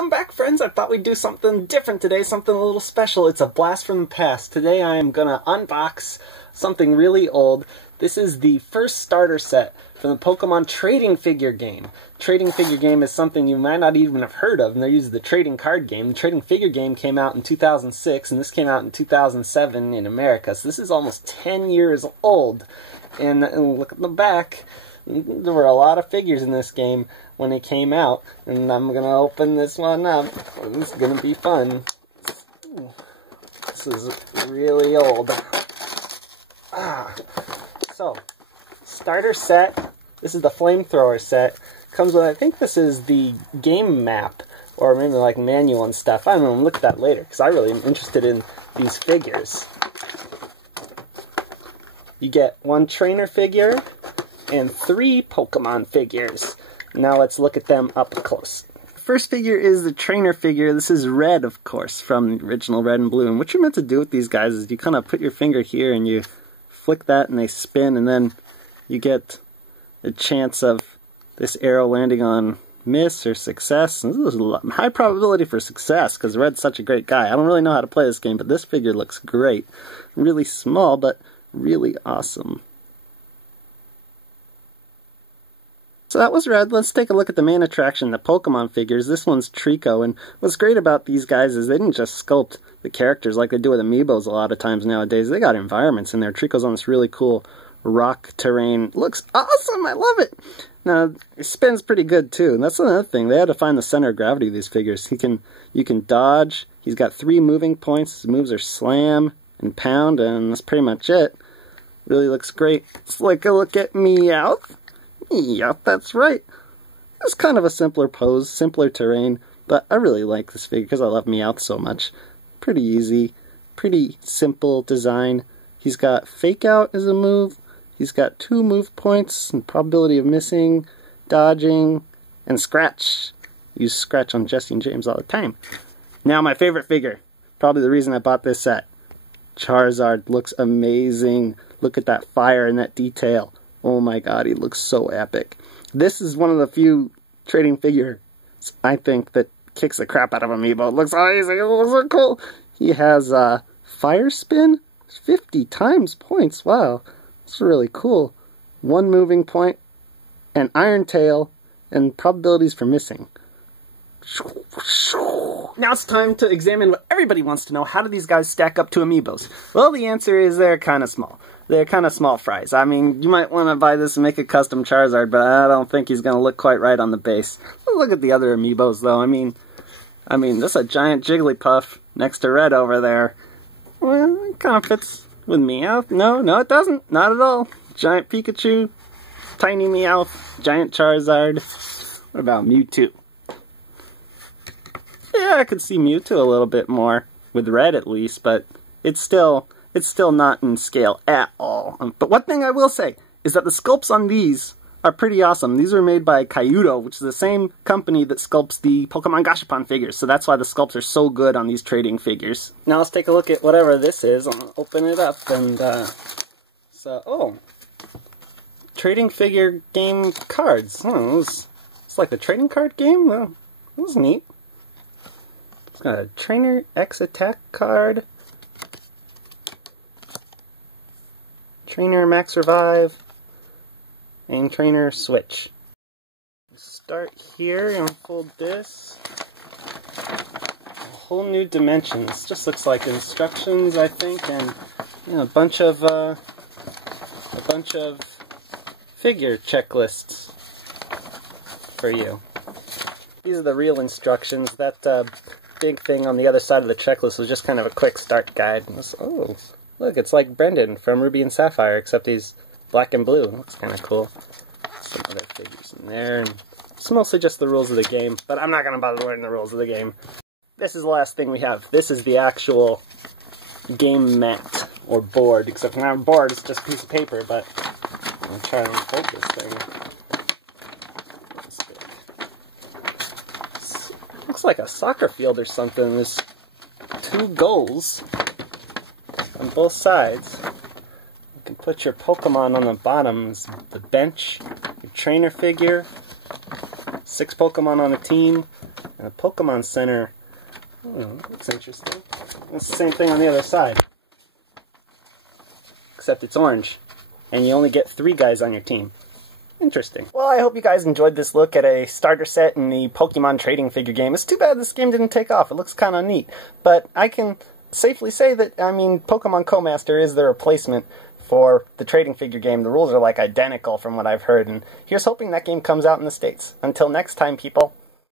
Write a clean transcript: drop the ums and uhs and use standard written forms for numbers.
Welcome back, friends. I thought we'd do something different today, something a little special. It's a blast from the past. Today I am gonna unbox something really old. This is the first starter set from the Pokemon trading figure game. Trading figure game is something you might not even have heard of, and they're using the trading card game. The trading figure game came out in 2006, and this came out in 2007 in America, so this is almost 10 years old. And look at the back. There were a lot of figures in this game when it came out, and I'm gonna open this one up. This is gonna be fun. This is really old. So, starter set. This is the Flamethrower set. Comes with, I think this is the game map, or maybe like manual and stuff. I don't know, look at that later, because I really am interested in these figures. You get one trainer figure and 3 Pokemon figures. Now let's look at them up close. First figure is the trainer figure. This is Red, of course, from the original Red and Blue. And what you're meant to do with these guys is you kind of put your finger here and you flick that and they spin, and then you get a chance of this arrow landing on miss or success. And this is a high probability for success because Red's such a great guy. I don't really know how to play this game, but this figure looks great. Really small, but really awesome. So that was Red. Let's take a look at the main attraction, the Pokemon figures. This one's Treecko, and what's great about these guys is they didn't just sculpt the characters like they do with amiibos a lot of times nowadays. They got environments in there. Treecko's on this really cool rock terrain. Looks awesome! I love it! Now, it spins pretty good too, and that's another thing. They had to find the center of gravity of these figures. You can dodge. He's got 3 moving points. His moves are Slam and Pound, and that's pretty much it. Really looks great. Let's like a look at Meowth. Yep, that's right. It's kind of a simpler pose, simpler terrain, but I really like this figure because I love Meowth so much. Pretty easy, pretty simple design. He's got Fake Out as a move. He's got 2 move points and probability of missing, dodging, and Scratch. Use Scratch on Jesse and James all the time. Now my favorite figure, probably the reason I bought this set. Charizard looks amazing. Look at that fire and that detail. Oh my god, he looks so epic. This is one of the few trading figures, I think, that kicks the crap out of amiibo. It looks amazing, it looks so cool. He has Fire Spin, 50 times points, wow. That's really cool. 1 moving point, and Iron Tail, and probabilities for missing. Now it's time to examine what everybody wants to know. How do these guys stack up to amiibos? Well, the answer is they're kind of small. They're kind of small fries. I mean, you might want to buy this and make a custom Charizard, but I don't think he's going to look quite right on the base. Let's look at the other amiibos, though. I mean, this is a giant Jigglypuff next to Red over there. Well, it kind of fits with Meowth. No, it doesn't. Not at all. Giant Pikachu, tiny Meowth, giant Charizard. What about Mewtwo? Yeah, I could see Mewtwo a little bit more, with Red at least, but it's still not in scale at all. But one thing I will say is that the sculpts on these are pretty awesome. These were made by Kaiudo, which is the same company that sculpts the Pokemon Gashapon figures, so that's why the sculpts are so good on these trading figures. Now let's take a look at whatever this is. I'm going to open it up, and trading figure game cards. It's like the trading card game? Well, that was neat. It's got a Trainer X Attack card, Trainer Max Revive, and Trainer Switch. Start here and fold this. A whole new dimensions. Just looks like instructions, I think, and a bunch of figure checklists for you. These are the real instructions. That big thing on the other side of the checklist was just kind of a quick start guide. Oh, look, it's like Brendan from Ruby and Sapphire, except he's black and blue. Looks kind of cool. Some other figures in there, and it's mostly just the rules of the game, but I'm not going to bother learning the rules of the game. This is the last thing we have. This is the actual game mat, or board, except for now board is just a piece of paper, but I'm going to try and unfold this thing. Looks like a soccer field or something. There's 2 goals on both sides. You can put your Pokemon on the bottom, the bench, your trainer figure, 6 Pokemon on a team, And the Pokemon Center, looks interesting. It's the same thing on the other side. Except it's orange. And you only get 3 guys on your team. Interesting. Well, I hope you guys enjoyed this look at a starter set in the Pokemon trading figure game. It's too bad this game didn't take off. It looks kind of neat. But I can safely say that, I mean, Pokemon Co-Master is the replacement for the trading figure game. The rules are like identical from what I've heard. And here's hoping that game comes out in the States. Until next time, people.